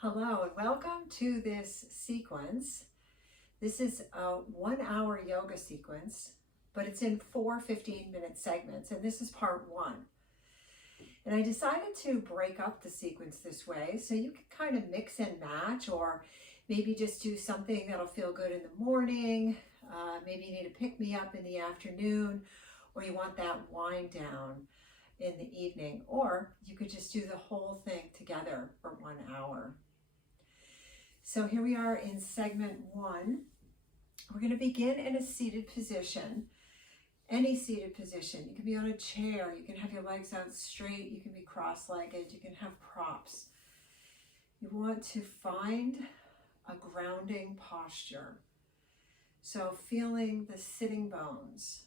Hello and welcome to this sequence. This is a 1 hour yoga sequence, but it's in 4 15-minute segments, and this is part 1. And I decided to break up the sequence this way so you can kind of mix and match, or maybe just do something that'll feel good in the morning. Maybe you need to pick me up in the afternoon, or you want that wind down in the evening, or you could just do the whole thing together for 1 hour. So here we are in segment 1. We're going to begin in a seated position, any seated position. You can be on a chair, you can have your legs out straight, you can be cross-legged, you can have props. You want to find a grounding posture. So feeling the sitting bones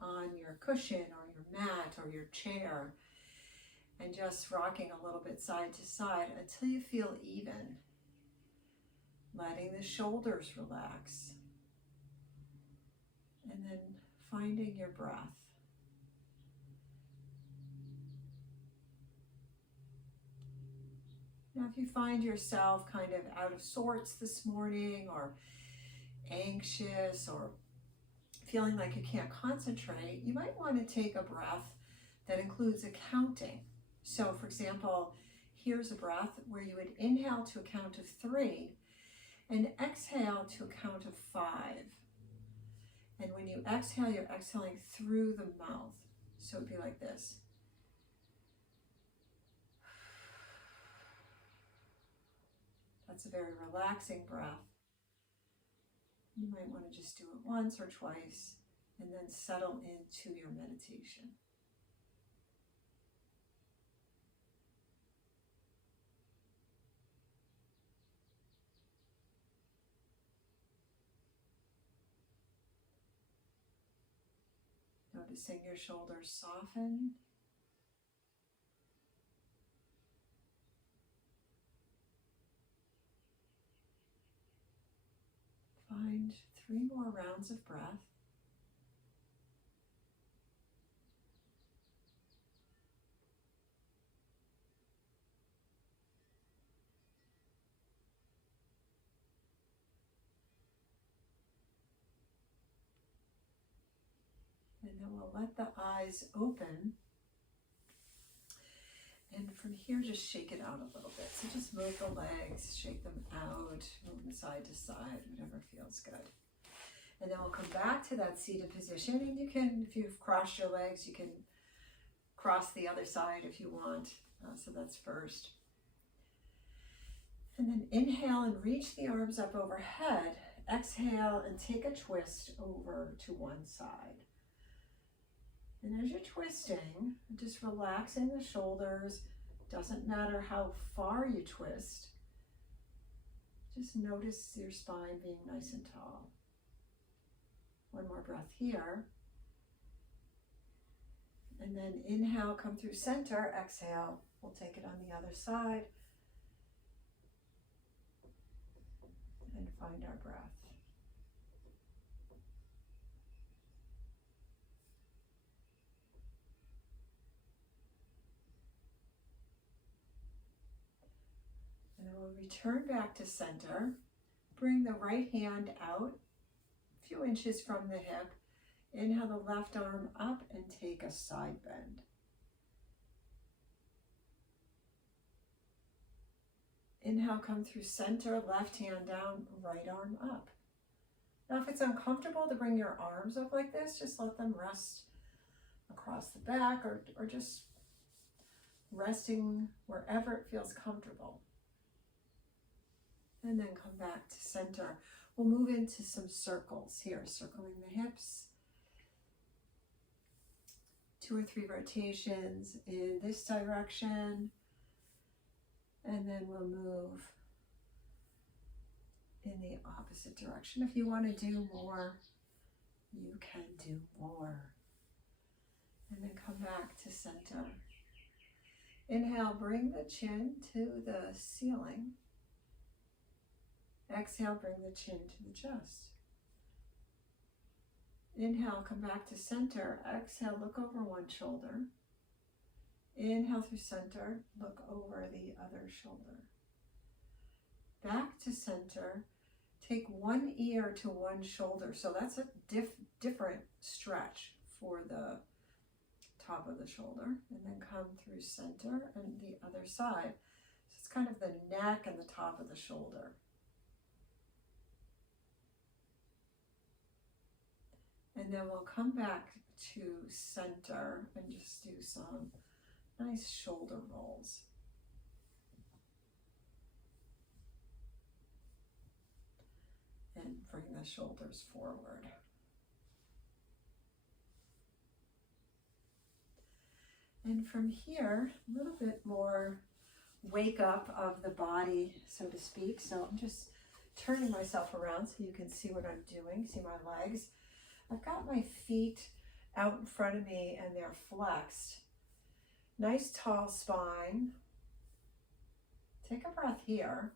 on your cushion or your mat or your chair, and just rocking a little bit side to side until you feel even. Letting the shoulders relax. And then finding your breath. Now, if you find yourself kind of out of sorts this morning, or anxious, or feeling like you can't concentrate, you might want to take a breath that includes a counting. So, for example, here's a breath where you would inhale to a count of 3 and exhale to a count of 5. And when you exhale, you're exhaling through the mouth. So it'd be like this. That's a very relaxing breath. You might want to just do it once or twice and then settle into your meditation. Noticing your shoulders soften. Find 3 more rounds of breath. And then we'll let the eyes open. And from here, just shake it out a little bit. So just move the legs, shake them out, move them side to side, whatever feels good. And then we'll come back to that seated position. And you can, if you've crossed your legs, you can cross the other side if you want. So that's first. And then inhale and reach the arms up overhead. Exhale and take a twist over to one side. And as you're twisting, just relaxing the shoulders. Doesn't matter how far you twist. Just notice your spine being nice and tall. One more breath here. And then inhale, come through center. Exhale, we'll take it on the other side. And find our breath. And then we'll return back to center. Bring the right hand out a few inches from the hip. Inhale the left arm up and take a side bend. Inhale, come through center, left hand down, right arm up. Now if it's uncomfortable to bring your arms up like this, just let them rest across the back, or just resting wherever it feels comfortable. And then come back to center. We'll move into some circles here, circling the hips. 2 or 3 rotations in this direction. And then we'll move in the opposite direction. If you want to do more, you can do more. And then come back to center. Inhale, bring the chin to the ceiling. Exhale, bring the chin to the chest. Inhale, come back to center. Exhale, look over one shoulder. Inhale through center, look over the other shoulder. back to center. Take one ear to one shoulder. So that's a different stretch for the top of the shoulder. And then come through center and the other side. So it's kind of the neck and the top of the shoulder. And then we'll come back to center and just do some nice shoulder rolls. And bring the shoulders forward. And from here, a little bit more wake up of the body, so to speak. So I'm just turning myself around so you can see what I'm doing, see my legs. I've got my feet out in front of me and they're flexed. Nice tall spine. Take a breath here.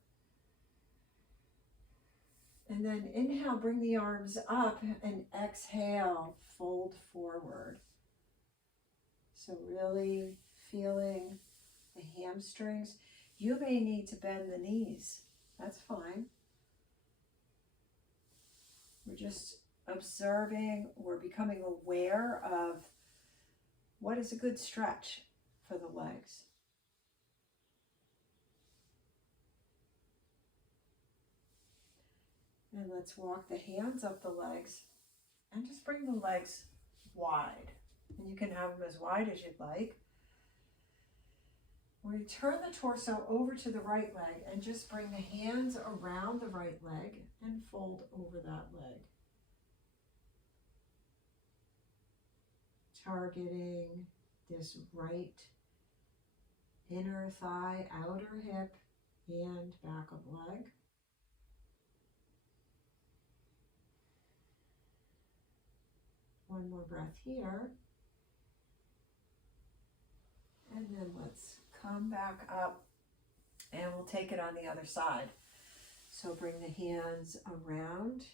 And then inhale, bring the arms up, and exhale, fold forward. So really feeling the hamstrings. You may need to bend the knees. That's fine. We're just observing, we're becoming aware of what is a good stretch for the legs. And let's walk the hands up the legs and just bring the legs wide. And you can have them as wide as you'd like. We're going to turn the torso over to the right leg and just bring the hands around the right leg and fold over that leg. Targeting this right inner thigh, outer hip, and back of leg. One more breath here. And then let's come back up and we'll take it on the other side. So bring the hands around.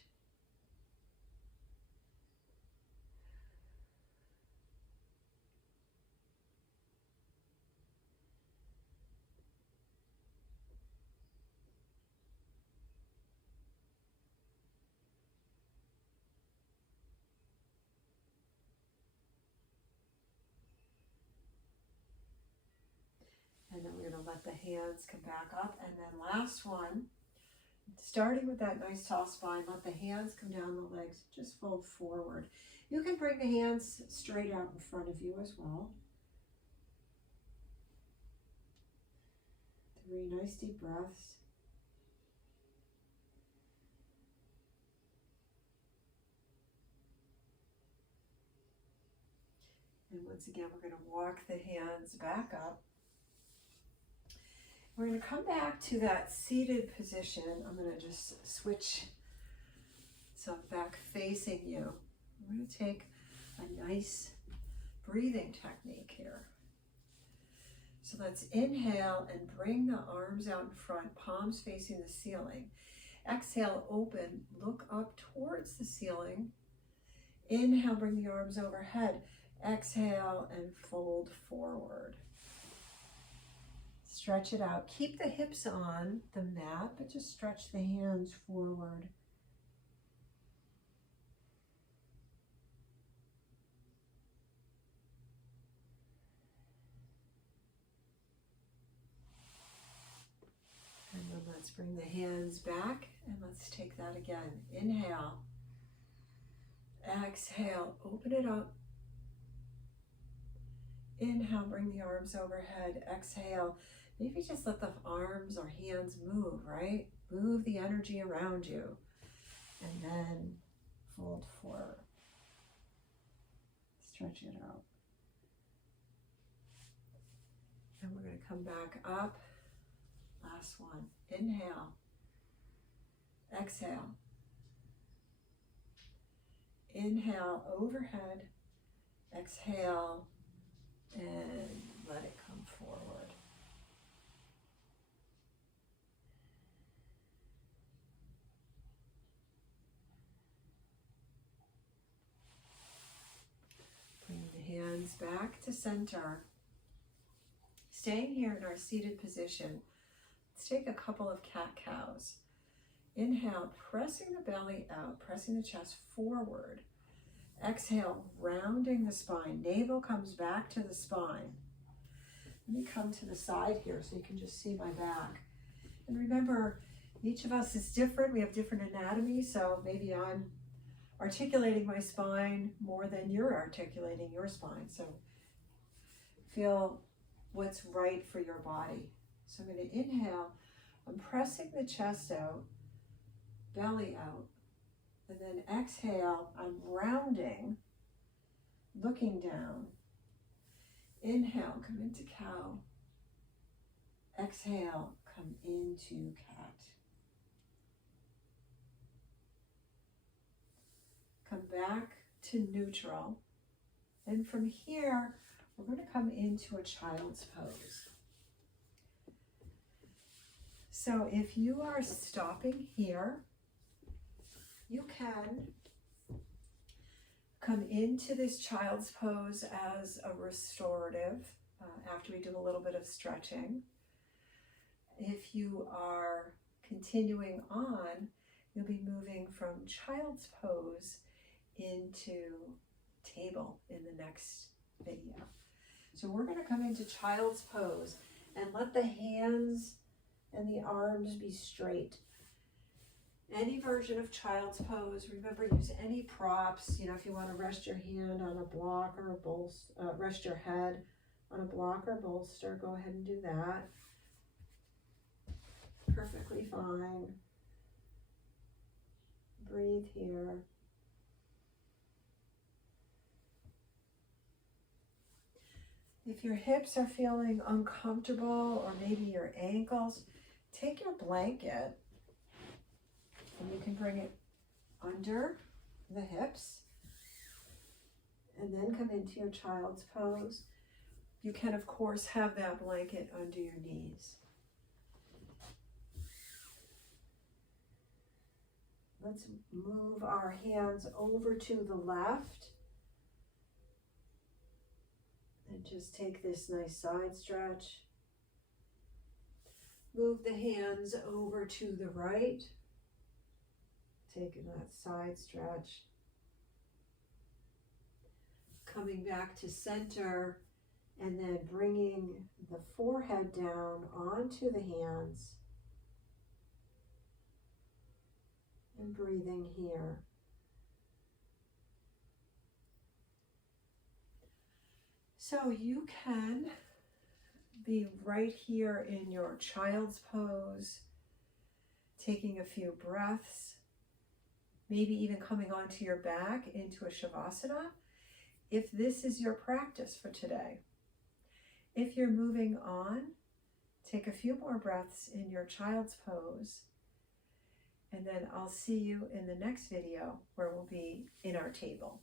And then we're going to let the hands come back up. And then last one, starting with that nice tall spine, let the hands come down the legs, just fold forward. You can bring the hands straight out in front of you as well. 3 nice deep breaths. And once again, we're going to walk the hands back up. We're going to come back to that seated position. I'm going to just switch so I'm back facing you. I'm going to take a nice breathing technique here. So let's inhale and bring the arms out in front, palms facing the ceiling. Exhale, open, look up towards the ceiling. Inhale, bring the arms overhead. Exhale and fold forward. Stretch it out. Keep the hips on the mat, but just stretch the hands forward. And then let's bring the hands back and let's take that again. Inhale. Exhale, open it up. Inhale, bring the arms overhead. Exhale. Maybe just let the arms or hands move, right? Move the energy around you. And then fold forward. Stretch it out. And we're going to come back up. Last one. Inhale. Exhale. Inhale, overhead. Exhale, and let it come forward. Bring the hands back to center. Staying here in our seated position, Let's take a couple of cat-cows. Inhale, pressing the belly out, pressing the chest forward. Exhale, rounding the spine. Navel comes back to the spine. Let me come to the side here so you can just see my back. And remember, each of us is different. We have different anatomy, so maybe I'm articulating my spine more than you're articulating your spine. So feel what's right for your body. So I'm going to inhale. I'm pressing the chest out, belly out. And then exhale, I'm rounding, looking down. Inhale, come into cow. Exhale, come into cat. Come back to neutral. And from here, we're going to come into a child's pose. So if you are stopping here, you can come into this child's pose as a restorative after we do a little bit of stretching. If you are continuing on, you'll be moving from child's pose into table in the next video. So we're going to come into child's pose and let the hands and the arms be straight. Any version of child's pose. Remember, use any props. You know, if you want to rest your hand on a block or a bolster, rest your head on a block or bolster, go ahead and do that. Perfectly fine. Breathe here. If your hips are feeling uncomfortable or maybe your ankles, take your blanket and you can bring it under the hips and then come into your child's pose. You can, of course, have that blanket under your knees. Let's move our hands over to the left and just take this nice side stretch. Move the hands over to the right. Taking that side stretch. Coming back to center and then bringing the forehead down onto the hands. And breathing here. So you can be right here in your child's pose, taking a few breaths, maybe even coming onto your back into a shavasana, if this is your practice for today. If you're moving on, take a few more breaths in your child's pose, and then I'll see you in the next video where we'll be in our table.